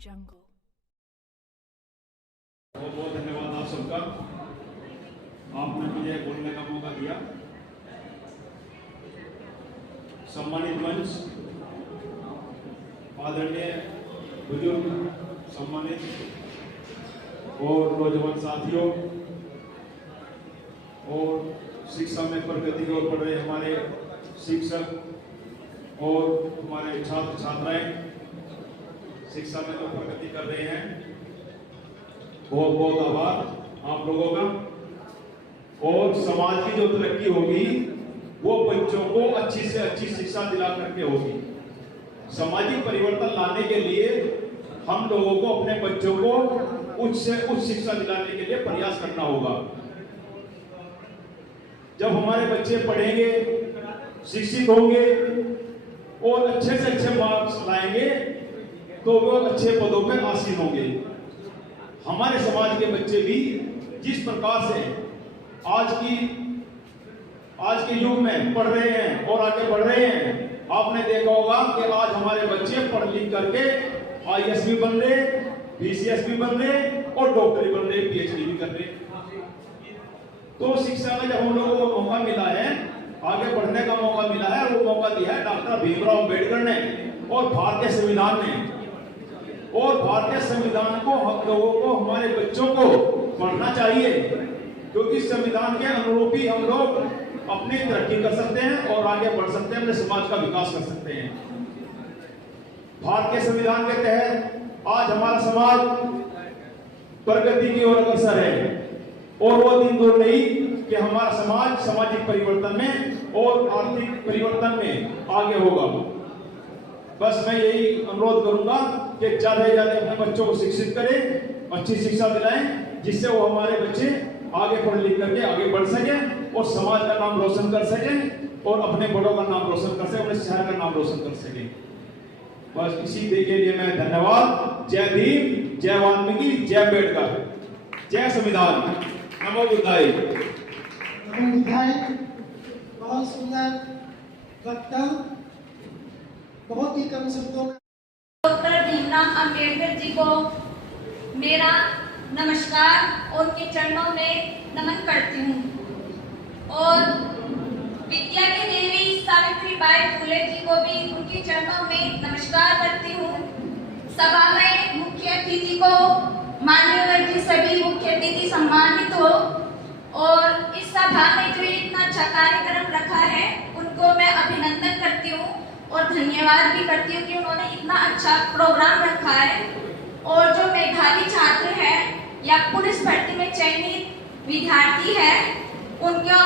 Jungle. बहुत बहुत धन्यवाद आप सबका, आपने मुझे बोलने का मौका दिया। सम्मानित मंच, आदरणीय बुजुर्ग, सम्मानित और नौजवान साथियों और शिक्षा में प्रगति की ओर बढ़ रहे हमारे शिक्षक और हमारे छात्र छात्राएं शिक्षा में तो प्रगति कर रहे हैं, बहुत बहुत आभार आप लोगों का। और समाज की जो तरक्की होगी वो बच्चों को अच्छी से अच्छी शिक्षा दिला करके होगी। सामाजिक परिवर्तन लाने के लिए हम लोगों को अपने बच्चों को उच्च से उच्च शिक्षा दिलाने के लिए प्रयास करना होगा। जब हमारे बच्चे पढ़ेंगे, शिक्षित होंगे और अच्छे से अच्छे मार्क्स लाएंगे तो वो अच्छे पदों पर आसीन होंगे। हमारे समाज के बच्चे भी जिस प्रकार से आज के युग में पढ़ रहे हैं और आगे बढ़ रहे हैं, आपने देखा होगा कि आज हमारे बच्चे पढ़ लिख करके IAS भी बन रहे, BCS भी बन रहे और डॉक्टर भी बन रहे, PhD भी कर रहे। तो शिक्षा में जब हम लोगों को मौका मिला है, आगे बढ़ने का मौका मिला है, वो मौका दिया है डॉक्टर भीमराव अम्बेडकर ने और भारतीय संविधान ने। और भारतीय संविधान को हम लोगों को, हमारे बच्चों को पढ़ना चाहिए, क्योंकि संविधान के अनुरूप ही हम लोग अपनी तरक्की कर सकते हैं और आगे बढ़ सकते हैं, अपने समाज का विकास कर सकते हैं। भारतीय संविधान के तहत आज हमारा समाज प्रगति की ओर अग्रसर है और वो दिन दूर नहीं कि हमारा समाज सामाजिक परिवर्तन में और आर्थिक परिवर्तन में आगे होगा। बस मैं यही अनुरोध करूंगा कि ज्यादा से ज्यादा अपने बच्चों को शिक्षित करें, अच्छी शिक्षा दिलाएं, जिससे वो हमारे बच्चे आगे पढ़ लिख करके आगे बढ़ सकें और समाज का नाम रोशन कर सकें और अपने बड़ों का नाम रोशन कर सकें, अपने शहर का नाम रोशन कर सकें। बस इसी के लिए मैं धन्यवाद। जय भीम, जय वाल्मीकि, जय अम्बेडकर, जय संविधान। नमो बुद्धाय। नमो बुद्धाय। बहुत सुंदर वक्तव्य, बहुत ही कम शब्दों में। डॉक्टर भीमराव अंबेडकर जी को मेरा नमस्कार और उनके चरणों में नमन करती हूँ और विद्या की देवी सावित्रीबाई फुले जी को भी उनके चरणों में नमस्कार करती हूँ। सभा में मुख्य अतिथि को, मान्यवर जी सभी मुख्य अतिथि सम्मानित हो और इस सभा में जो इतना अच्छा कार्यक्रम रखा है उनको मैं अभिनंदन करती हूँ और धन्यवाद भी करती हूँ कि उन्होंने इतना अच्छा प्रोग्राम रखा है। और जो मेधावी छात्र है या पुलिस भर्ती में चयनित विद्यार्थी है, उनको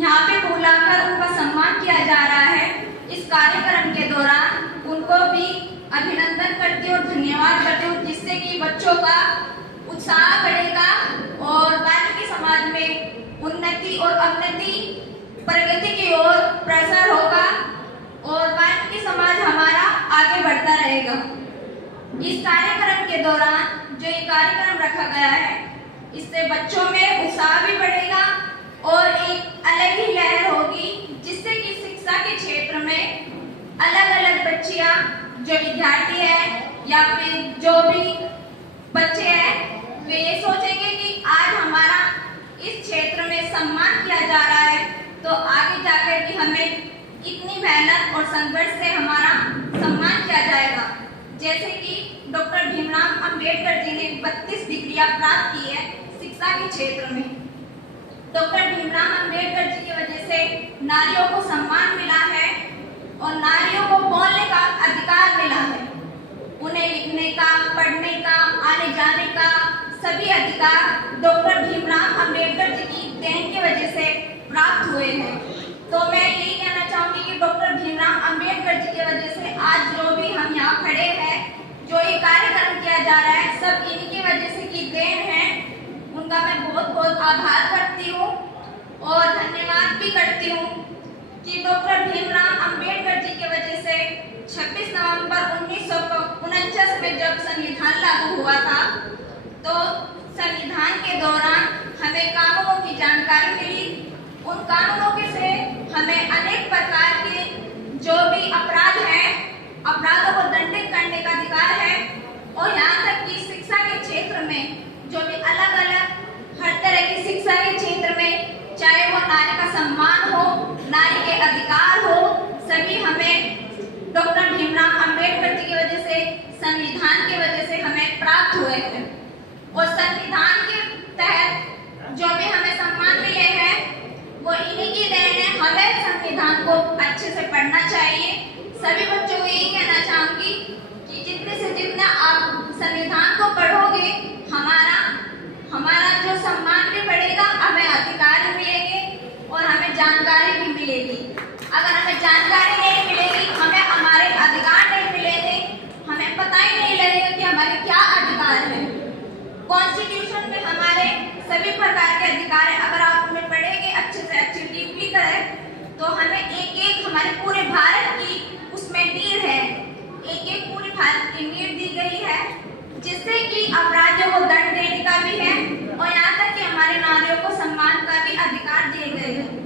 यहाँ पे बुलाकर उनका सम्मान किया जा रहा है। इस कार्यक्रम के दौरान उनको भी अभिनंदन करती हूँ और धन्यवाद करती हूँ, जिससे कि बच्चों का उत्साह बढ़ेगा और वाल्मीकि समाज में उन्नति और अवनति, प्रगति की ओर प्रसार होगा और वाल्मीकि समाज हमारा आगे बढ़ता रहेगा। इस कार्यक्रम के दौरान जो ये कार्यक्रम रखा गया है, इससे बच्चों में उत्साह भी बढ़ेगा और एक अलग ही लहर होगी, जिससे कि शिक्षा के क्षेत्र में अलग अलग बच्चियां, जो विद्यार्थी है या फिर जो भी बच्चे हैं, वे ये सोचेंगे कि आज हमारा इस क्षेत्र में सम्मान किया जा रहा है, तो आगे जाकर भी हमें इतनी मेहनत और संघर्ष से हमारा सम्मान किया जाएगा। जैसे कि डॉक्टर भीमराव अंबेडकर जी ने 32 डिग्रियां प्राप्त की है शिक्षा के क्षेत्र में। डॉक्टर भीमराव अंबेडकर जी की वजह से नारियों को सम्मान मिला है और नारियों को बोलने का अधिकार मिला है। उन्हें लिखने का, पढ़ने का, आने जाने का सभी अधिकार डॉक्टर भीमराव अंबेडकर जी की देन की वजह से प्राप्त हुए हैं। तो मैं यही कहना चाहूंगी कि डॉक्टर भीमराव अंबेडकर जी की वजह से आज जो भी हम यहाँ खड़े हैं, जो ये कार्यक्रम किया जा रहा है, सब इनकी वजह से की देन है। उनका मैं बहुत बहुत आभार करती हूँ और धन्यवाद भी करती हूँ कि डॉक्टर भीमराव अंबेडकर जी की वजह से 26 नवंबर 1949 में जब संविधान लागू हुआ था, तो संविधान के दौरान हमें कानूनों की जानकारी मिली। उन कानूनों के से हमें अनेक प्रकार के जो भी अपराध हैं, अपराधों को दंडित करने का अधिकार है और अधिकार हो, सभी हमें डॉक्टर भीमराव अंबेडकर जी की वजह से, संविधान की वजह से हमें प्राप्त हुए हैं। और संविधान के तहत जो भी हमें सम्मान मिले हैं वो इन्हीं की देन है। हमें संविधान को अच्छे से पढ़ना चाहिए। सभी बच्चों को यही कहना चाहूंगी कि जितने से जितना आप संविधान को पढ़ोगे, हमारा जो सम्मान भी बढ़ेगा, हमें अधिकार भी मिलेंगे और हमें जानकारी भी मिलेगी। अगर हमें जानकारी नहीं मिलेगी, हमें हमारे अधिकार नहीं मिलेंगे, हमें पता ही नहीं लगेगा कि हमारे क्या अधिकार है। कॉन्स्टिट्यूशन में हमारे सभी प्रकार के अधिकार है। अगर आप उन्हें पढ़ेंगे, अच्छे से अच्छी डीपली करें, तो हमें एक एक हमारे पूरे भारत की उसमें नीड है, एक एक पूरी भारत की नीड दी गई है, जिससे कि अपराधियों को दंड देने का भी है और यहाँ तक कि हमारे नारियों को सम्मान का भी अधिकार दिए गए हैं।